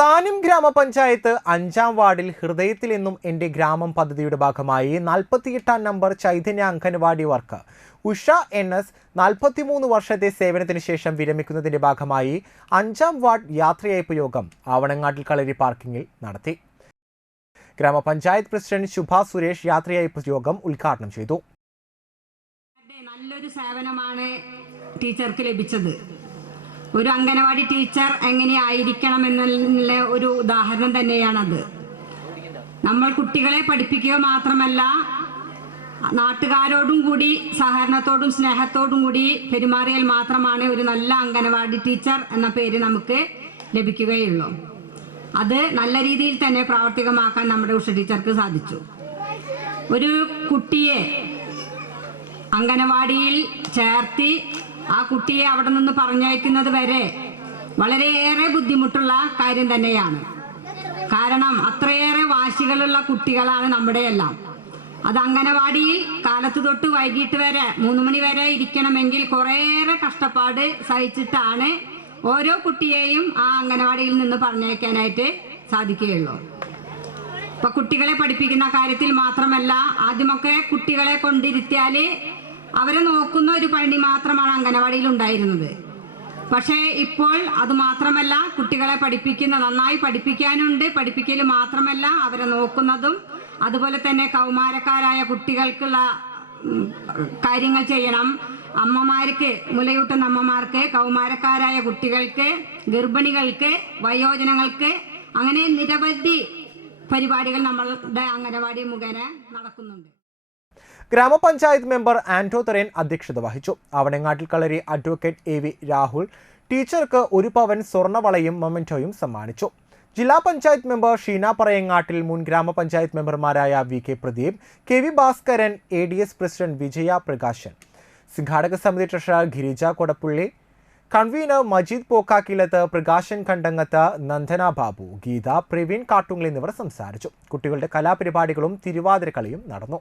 താനും ഗ്രാമപഞ്ചായത്ത് അഞ്ചാം വാർഡിൽ ഹൃദയത്തിൽ എന്നും എന്റെ ഗ്രാമം പദ്ധതിയുടെ ഭാഗമായി നാൽപ്പത്തിയെട്ടാം number Chaitanya anganwadi work. Usha N S നാൽപ്പത്തിമൂന്ന് വർഷത്തെ സേവനത്തിന് ശേഷം വിരമിക്കുന്നതിന്റെ ഭാഗമായി അഞ്ചാം വാർഡ് യാത്രയയപ്പ് യോഗം ആവണങ്ങാട്ടിൽ കളരി പാർക്കിങ്ങിൽ നടത്തി. ഗ്രാമപഞ്ചായത്ത് പ്രസിഡന്റ് ശുഭ സുരേഷ് യാത്രയയപ്പ് യോഗം ഉദ്ഘാടനം ചെയ്തു. നല്ലൊരു സേവനമാണ് ടീച്ചർക്ക് ലഭിച്ചത്. ഒരു അംഗനവാടി ടീച്ചർ എങ്ങനെയായിരിക്കണം എന്നുള്ള ഒരു ഉദാഹരണം തന്നെയാണത്. നമ്മൾ കുട്ടികളെ പഠിപ്പിക്കുക മാത്രമല്ല നാട്ടുകാരോടും കൂടി സഹകരണത്തോടും സ്നേഹത്തോടും കൂടി പെരുമാറിയാൽ മാത്രമാണ് ഒരു നല്ല അംഗനവാടി ടീച്ചർ എന്ന പേര് നമുക്ക് ലഭിക്കുകയുള്ളൂ. അത് നല്ല രീതിയിൽ തന്നെ പ്രാവർത്തികമാക്കാൻ നമ്മുടെ ഉഷ ടീച്ചർക്ക് സാധിച്ചു. ഒരു കുട്ടിയെ അംഗനവാടിയിൽ ചേർത്തി ആ കുട്ടിയെ അവിടെ നിന്ന് പറഞ്ഞയക്കുന്നത് വരെ വളരെയേറെ ബുദ്ധിമുട്ടുള്ള കാര്യം തന്നെയാണ്. കാരണം അത്രയേറെ വാശികളുള്ള കുട്ടികളാണ് നമ്മുടെ എല്ലാം അത് അംഗനവാടിയിൽ കാലത്ത് തൊട്ട് വൈകിട്ട് വരെ മൂന്ന് മണി വരെ ഇരിക്കണമെങ്കിൽ കുറേയേറെ കഷ്ടപ്പാട് സഹിച്ചിട്ടാണ് ഓരോ കുട്ടിയെയും ആ അംഗനവാടിയിൽ നിന്ന് പറഞ്ഞയക്കാനായിട്ട് സാധിക്കുകയുള്ളൂ. ഇപ്പൊ കുട്ടികളെ പഠിപ്പിക്കുന്ന കാര്യത്തിൽ മാത്രമല്ല ആദ്യമൊക്കെ കുട്ടികളെ കൊണ്ടിരുത്തിയാൽ അവരെ നോക്കുന്ന ഒരു പണി മാത്രമാണ് അംഗനവാടിയിൽ ഉണ്ടായിരുന്നത്. പക്ഷേ ഇപ്പോൾ അത് മാത്രമല്ല കുട്ടികളെ പഠിപ്പിക്കുന്ന നന്നായി പഠിപ്പിക്കാനുണ്ട്. പഠിപ്പിക്കൽ മാത്രമല്ല അവരെ നോക്കുന്നതും അതുപോലെ തന്നെ കൗമാരക്കാരായ കുട്ടികൾക്കുള്ള കാര്യങ്ങൾ ചെയ്യണം. അമ്മമാർക്ക് മുലയൂട്ടുന്ന അമ്മമാർക്ക് കൗമാരക്കാരായ കുട്ടികൾക്ക് ഗർഭിണികൾക്ക് വയോജനങ്ങൾക്ക് അങ്ങനെ നിരവധി പരിപാടികൾ നമ്മളുടെ അംഗനവാടി മുഖേന നടക്കുന്നുണ്ട്. ഗ്രാമപഞ്ചായത്ത് മെമ്പർ ആന്റോ തെറേൻ അധ്യക്ഷത വഹിച്ചു. ആവണങ്ങാട്ടിൽ കളരി അഡ്വക്കേറ്റ് എ വി രാഹുൽ ടീച്ചർക്ക് ഒരു പവൻ സ്വർണവളയും മൊമെന്റോയും സമ്മാനിച്ചു. ജില്ലാ പഞ്ചായത്ത് മെമ്പർ ഷീന പറയങ്ങാട്ടിൽ മുൻ ഗ്രാമപഞ്ചായത്ത് മെമ്പർമാരായ V K Pradeep K V Bhaskaran A D S president Vijaya Prakashan. സംഘാടക സമിതി ട്രഷറർ ഗിരിജ കൊടപ്പുള്ളി കൺവീനർ മജീദ് പോക്കാക്കിലത്ത് പ്രകാശൻ കണ്ടങ്ങത്ത് നന്ദന ബാബു ഗീത പ്രവീൺ കാട്ടുങ്ങൾ എന്നിവർ സംസാരിച്ചു. കുട്ടികളുടെ കലാപരിപാടികളും തിരുവാതിരക്കളിയും നടന്നു.